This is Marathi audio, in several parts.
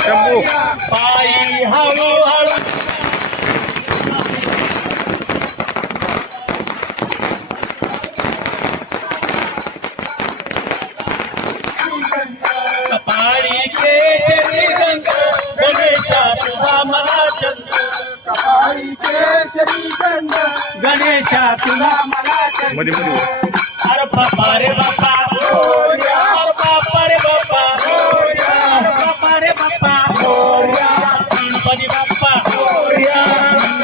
शंभू पायी हळूहळू कपाळी केशरी रंग गणेशा तुला मला चंद कपाळी केशरी गंध गणेशा तुला मला चंद मध्ये मध्ये अरे बापा रे बापा अरे बापा रे बापा अरे बापा रे बापा गणपती बाप्पा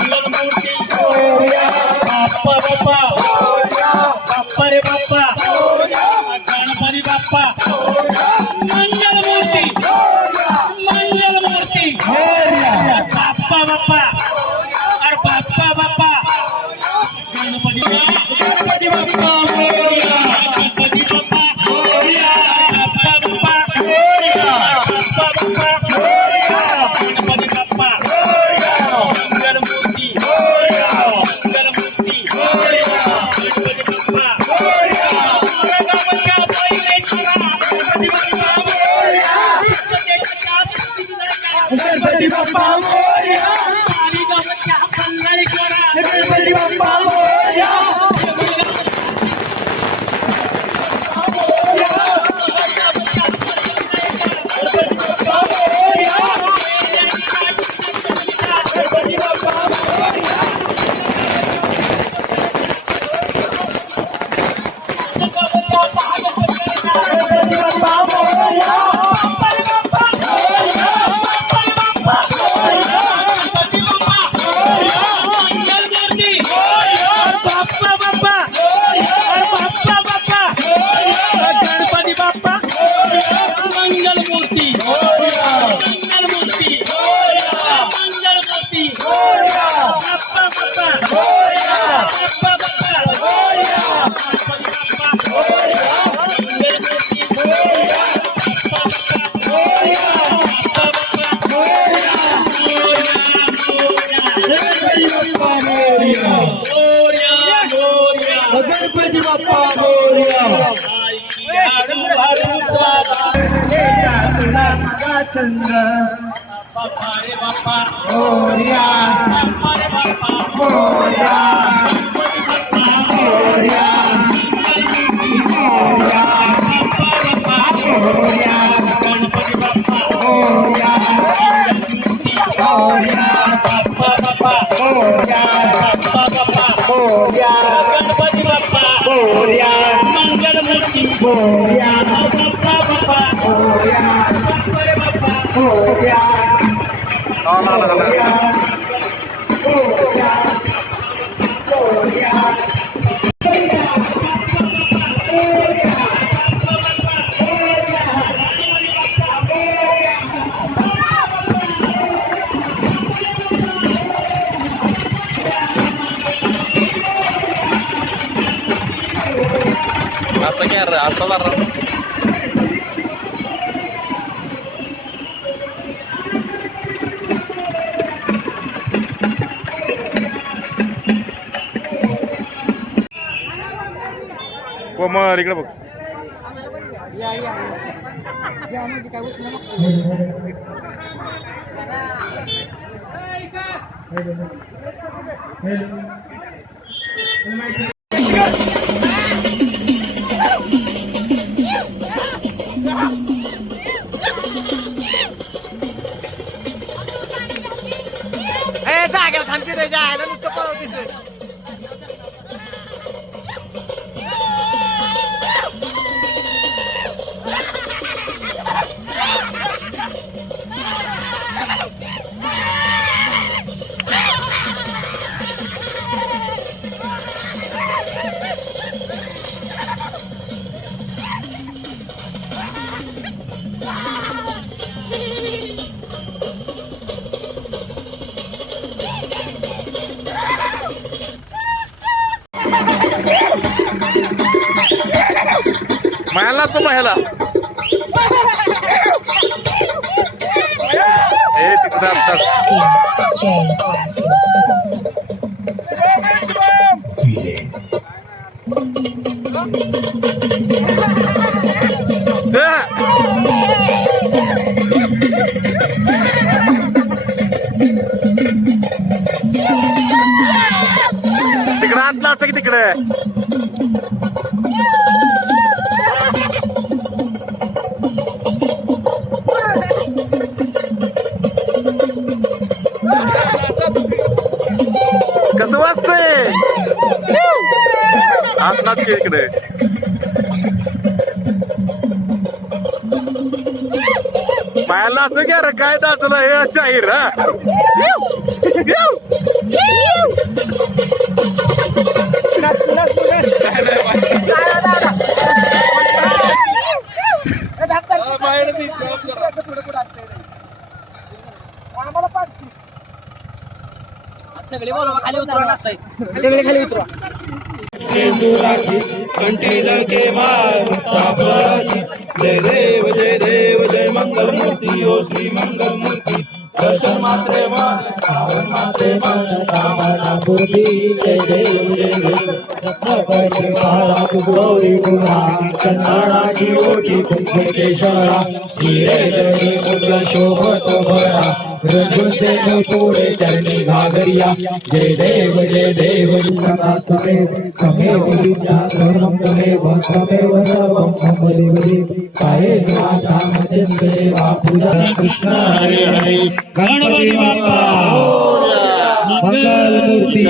मंगलमूर्ती बाप्पा बाप्पा बाप्पा रे बाप्पा गणपती बाप्पा मंगलमूर्ती मंगलमूर्ती बाप्पा बाप्पा अरे बाप्पा बाप्पा गणपती गणपती बाप्पा गणपती बाप्पा बाप्पा बाप्पा बाप्पा बाप्पा गणपती बाप्पा मंगलमूर्ती मंगलमूर्ती गणपती बाप्पा औरंगाबादच्या बैलेश्वरा गणपती बाप्पा मोरया मालेगावच्या पंढरीश्वरा गणपती बाप्पा मोरया मंगलमूर्ती मंगलमूर्ती मंगलमूर्ती बाप्पा बाप्पा बाप्पा बाप्पा गणपती बाप्पा मोरया तुला माझा छंद मोरया मोरया मोरया मोरया मोरया मोरया मोरया मोरया गणपती बाप्पा मोरया मंगलमूर्ती मोरया बाप्पा बाप्पा मोरया मोरया मोरया असं काय रे असं जरा कोमर इकडे बघ जागेला थांबते त्याच्या आयला नुसतं पळवतीस मायाला तो मायाला ए तिकडे तिकडे आणला असतं की तिकडे कसं वाजतंय आतलाच की इकडे मायाला असं घ्या रे काय नाचलं हे शाहीर सगळे बोलवा खाली उतरा सगळे खाली उतरा जय देव जय मंगल मूर्ती ओ श्री मंगल मूर्ती दर्शन मात्रे मान श्रावण मात्रे मान कामना पूर्ती जय देव छत्रपती महाराज गौरी गुहा कन्नाडाची ओटी कुंभकेश्वरा हिरे जरी मुद्रा शोभतो भरा रघुसेन पुढे चरणी घागरिया जय देव सदा तमेव विद्या सर्वं तमेव सर्वं मम देव काये वाचामचंद्रे वापुरा कृष्ण हरे हरे गणपती बाप्पा मंगलमूर्ती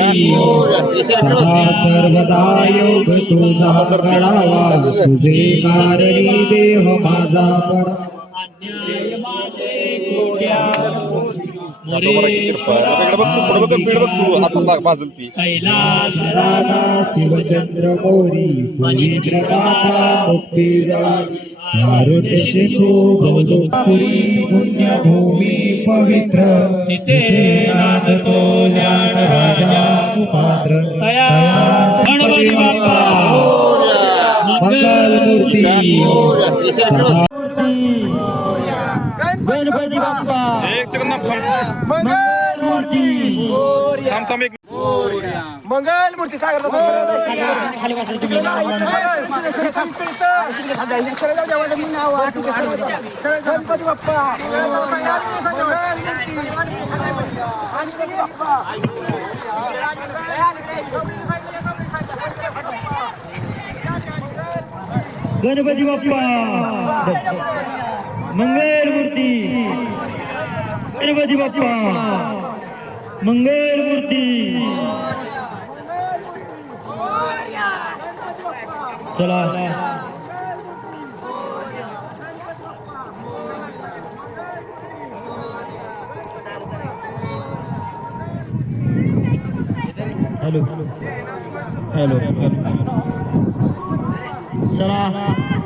सदा सर्वदा योग तुझा कळावा तुझे कारणी देह माझा पडा अन्याय माझे कोड्या कैलासराला शिवचंद्र मोरी पवित्रमाता मुक्ती जाई आरोग्य सिंधू गौतमपुरी पुण्यभूमी पवित्र तिथे नांदतो ज्ञान राजा सुपात्र गणपती बाप्पा मंगलमूर्ती गणपती बाप्पा एक सेकंद मंगलमूर्ती थांब एक मंगल मूर्ती सागर खाली बसा तुम्ही गणपती बाप्पा गणपती बाप्पा मंगलमूर्ती गणपती बाप्पा मंगलमूर्ती चला हॅलो हॅलो चला